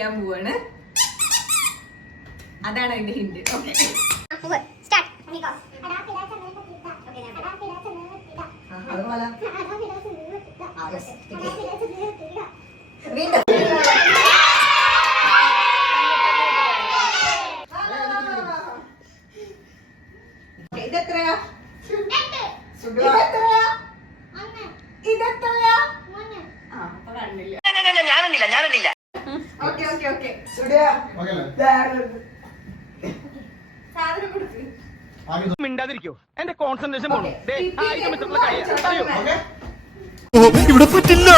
കളിക്കാൻ പോവാണ് അതാണ് അതിന്റെ ഹിന്റ് ഓക്കെ വീണ്ടും ഇവിടെ പറ്റില്ല.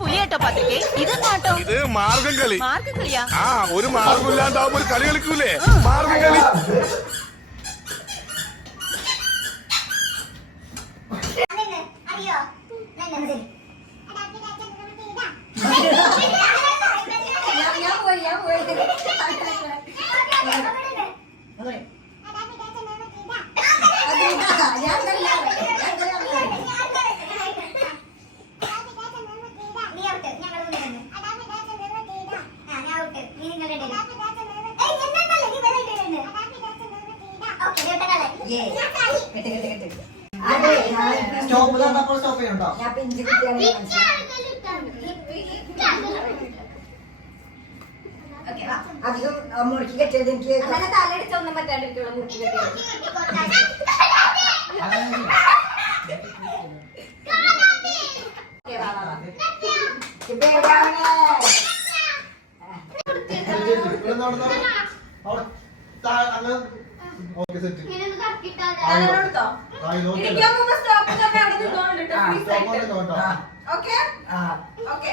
പത്രിക പുലിയാട്ടോ പത്രിക? ഇത് മാർഗം കളി. മാർഗം കളിയാ? ആ ഒരു മാർഗം ഇല്ലാണ്ടാവുമ്പോ ഒരു കളി കളിക്കൂലേ? മാർഗം കളി. ഞാൻ പോയി ഞാൻ പോയി ഞാൻ തന്നെ ഞാൻ കെട്ട് കെട്ട് കെട്ട് അതെ ഞാൻ സ്റ്റോപ്പ് ചെയ്യണ്ടോ ഞാൻ പിഞ്ചു കുട്ടിയാണ് അധികം മുറുക്കി കെട്ടിയത് എനിക്ക് അങ്ങനെ തലടിച്ചൊന്നും പറ്റാണ്ടിരിക്കുള്ള മുറുക്കി കെട്ടിയത് okay set okay okay okay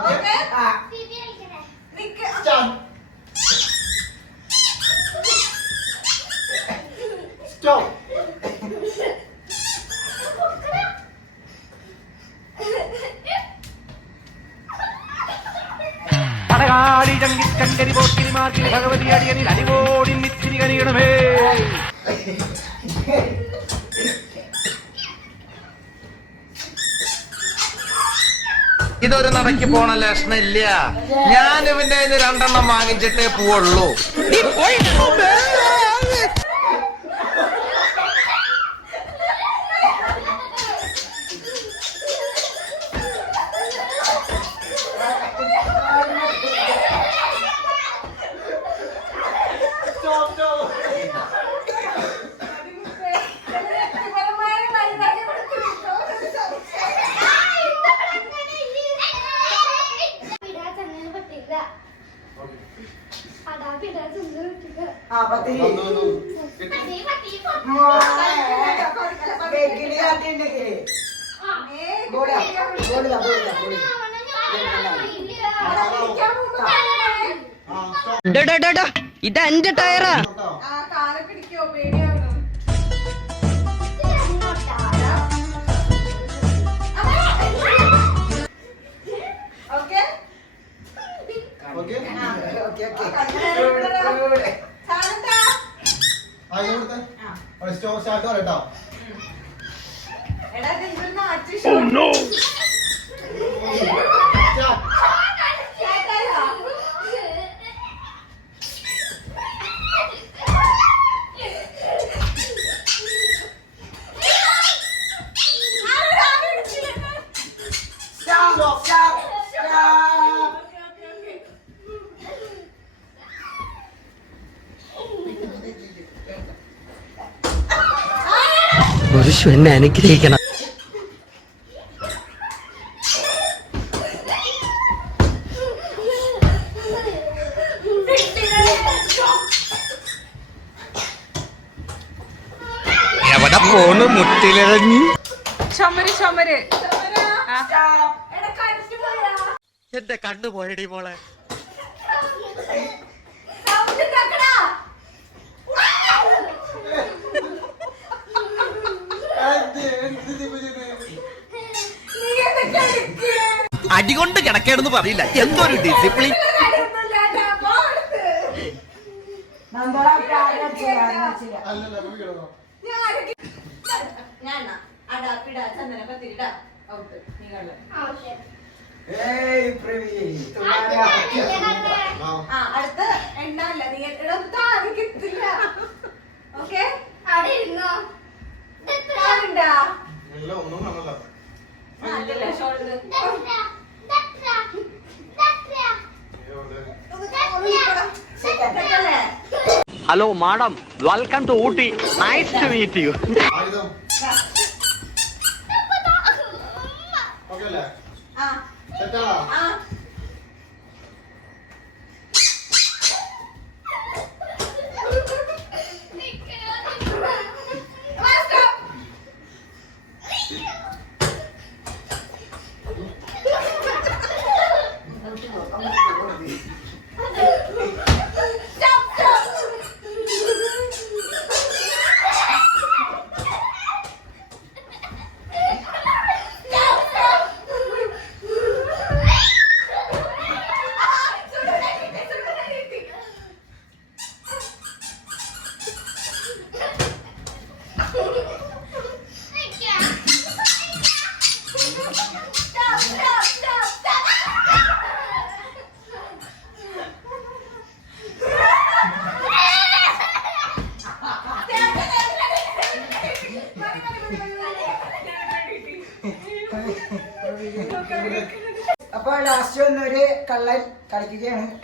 okay Bhagavathi അടിയനിൽ ഇതൊരു നടക്ക് പോണ ലക്ഷണില്ല. ഞാൻ ഇവന്റെ രണ്ടെണ്ണം വാങ്ങിച്ചിട്ടേ പോവുള്ളൂ. എന്റെ ടയറാ കാൽ പിടിക്കോ ഈശോ എന്നെ അനുഗ്രഹിക്കണം. എവിടെ പോണ്? മുട്ടിലിറങ്ങി. ചുമര് ചുമര്. എന്റെ കണ്ണു പോയടി മോളെ. ഏയ് കിടക്കേണ്ടെന്ന് പറയില്ല എന്തൊരു ഡിസിപ്ലിൻ അടുത്ത് എണ്ണല്ല. നീ. ഓക്കേ? ഒന്നും കാണല്ല hello madam welcome to Ooty nice to meet you का लाइक कर कीजिए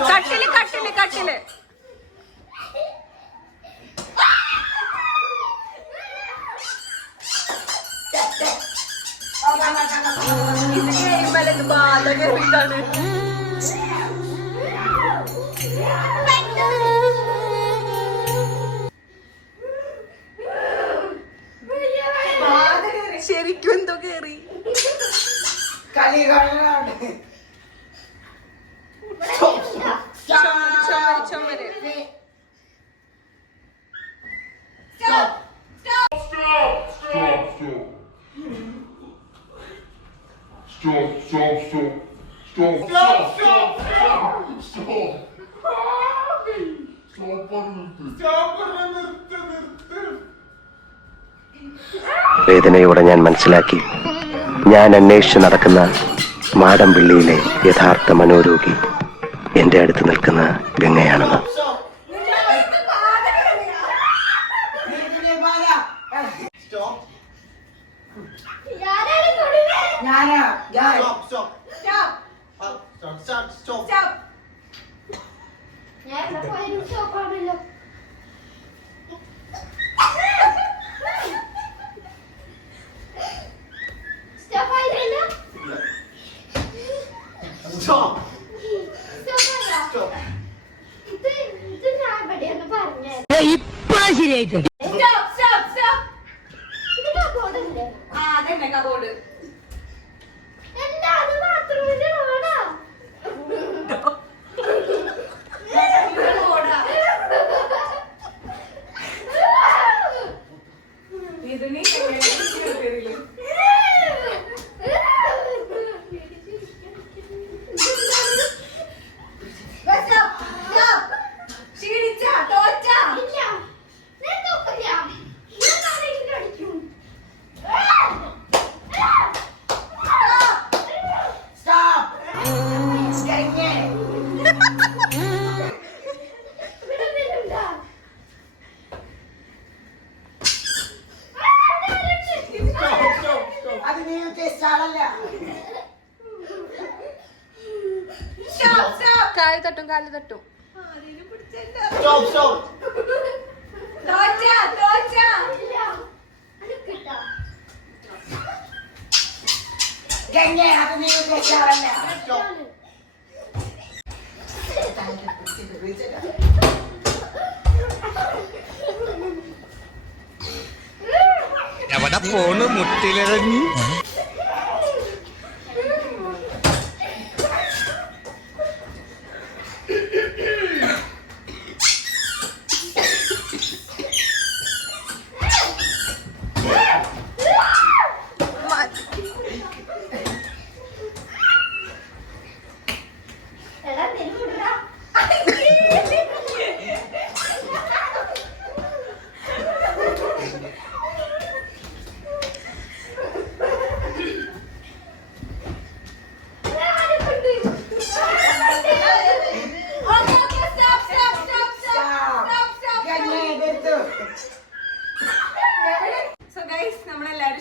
കട്ടിൽ കട്ടിൽ കട്ടിൽ. ശരിക്കും എന്തോ കേറി. കളികളാണ് വേദനയോടെ ഞാൻ മനസ്സിലാക്കി. ഞാൻ അന്വേഷിച്ച് നടക്കുന്ന മാടമ്പിള്ളിയിലെ യഥാർത്ഥ മനോരോഗി. എന്റെ അടുത്ത് നിൽക്കുന്ന ഗംഗയാണെന്ന്. നിന്റെ ഇപ്പഴാ ശരിയായിട്ട് ആ അതന്നെ കബോർഡ് എന്താ അത് ബാത്റൂമിന്റെ കാൽ തട്ടും കാൽ തട്ടും. എവിടെ പോണ് മുട്ടിലിറങ്ങി?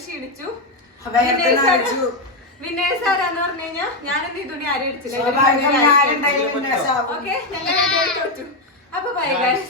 ക്ഷീണിച്ചു. വിനയ സാരാന്ന് വിന്നേഴ്സ് ആരാന്ന് പറഞ്ഞു കഴിഞ്ഞാൽ ഞാനെന്ത് ഈ തുണി ആരും അടിച്ചില്ല. ഓക്കെ? ഞങ്ങൾ തോറ്റു. അപ്പൊ ബൈ ഗൈസ്